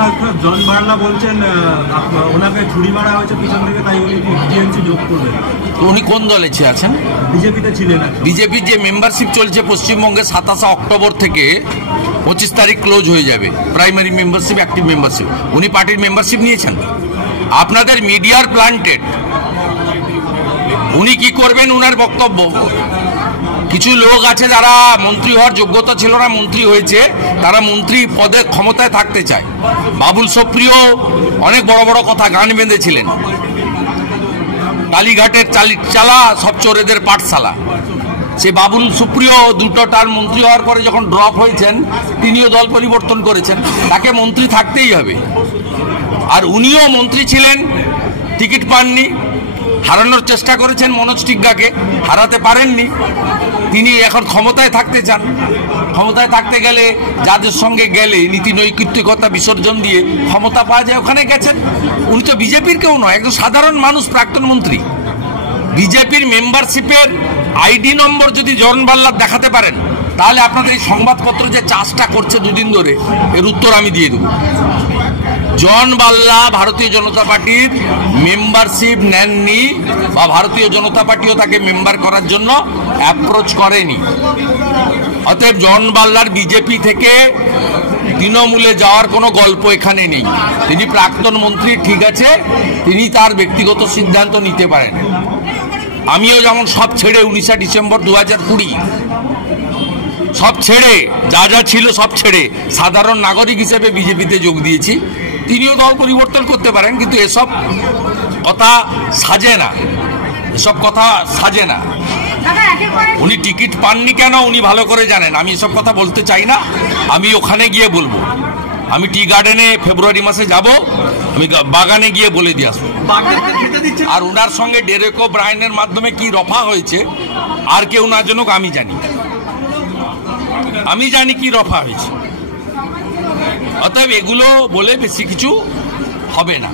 সাংসদ জন বার্লা বলছেন ওনাকে ছুরি মারা হয়েছে পিছন থেকে, তাই উনি টিএমসি যোগ করবেন। উনি কোন দলে আছেন? বিজেপিতে ছিলেন। বিজেপির যে মেম্বারশিপ চলছে পশ্চিমবঙ্গে 27 অক্টোবর থেকে 25 তারিখ ক্লোজ হয়ে যাবে। Primary membership, active membership. উনি পার্টির মেম্বারশিপ নিয়েছেন। আপনাদের মিডিয়ার প্ল্যান্টেড। উনি কি করবেন উনার বক্তব্য। কিছু লোক আছে যারা মন্ত্রী হওয়ার যোগ্যতা ছিল না, মন্ত্রী হয়েছে, তারা মন্ত্রী পদে ক্ষমতায় থাকতে চায়। বাবুল সুপ্রিয় অনেক বড় বড় কথা গান বেঁধেছিলেন, কালীঘাটের চালা সব চোরেদের পাঠশালা। সে বাবুল সুপ্রিয় 2টো টার্ম মন্ত্রী হওয়ার পরে যখন ড্রপ হয়েছেন, তিনিও দল পরিবর্তন করেছেন। তাকে মন্ত্রী থাকতেই হবে। আর উনিও মন্ত্রী ছিলেন, টিকিট পাননি, হারানোর চেষ্টা করেছেন মনোজ টিগ্গাকে, হারাতে পারেননি। তিনি এখন ক্ষমতায় থাকতে চান। ক্ষমতায় থাকতে গেলে যাদের সঙ্গে গেলে নীতি নৈতিকতা বিসর্জন দিয়ে ক্ষমতা পাওয়া যায়, ওখানে গেছেন। উনি তো বিজেপির কেউ নয়, একজন সাধারণ মানুষ, প্রাক্তন মন্ত্রী। বিজেপির মেম্বারশিপের আইডি নম্বর যদি জন বাল্লার দেখাতে পারেন, তাহলে আপনাদের এই সংবাদপত্র যে চাষটা করছে দুদিন ধরে, এর উত্তর আমি দিয়ে দেব। জন বাল্লা ভারতীয় জনতা পার্টির মেম্বারশিপ নেননি, বা ভারতীয় জনতা পার্টিও তাকে মেম্বার করার জন্য অ্যাপ্রোচ করেনি। অতএব জন বাল্লার বিজেপি থেকে তৃণমূলে যাওয়ার কোনো গল্প এখানে নেই। তিনি প্রাক্তন মন্ত্রী, ঠিক আছে, তিনি তার ব্যক্তিগত সিদ্ধান্ত নিতে পারেন। আমিও যেমন সব ছেড়ে 19 ডিসেম্বর 2020 সব ছেড়ে, যা যা ছিল সব ছেড়ে সাধারণ নাগরিক হিসেবে বিজেপিতে যোগ দিয়েছি। তিনিও দল পরিবর্তন করতে পারেন, কিন্তু এসব কথা সাজে না, এসব কথা সাজে না। উনি টিকিট পাননি কেন উনি ভালো করে জানেন। আমি এসব কথা বলতে চাই না, আমি ওখানে গিয়ে বলবো। আমি টি গার্ডেনে ফেব্রুয়ারি মাসে যাব, আমি বাগানে গিয়ে বলে দিয়ে আসবো। আর ওনার সঙ্গে ডেরেক ওব্রায়েনের মাধ্যমে কি রফা হয়েছে, আর কেউ না জানুক, আমি জানি কি রফা হয়েছে। অতএব এগুলো বলে বেশি কিছু হবে না।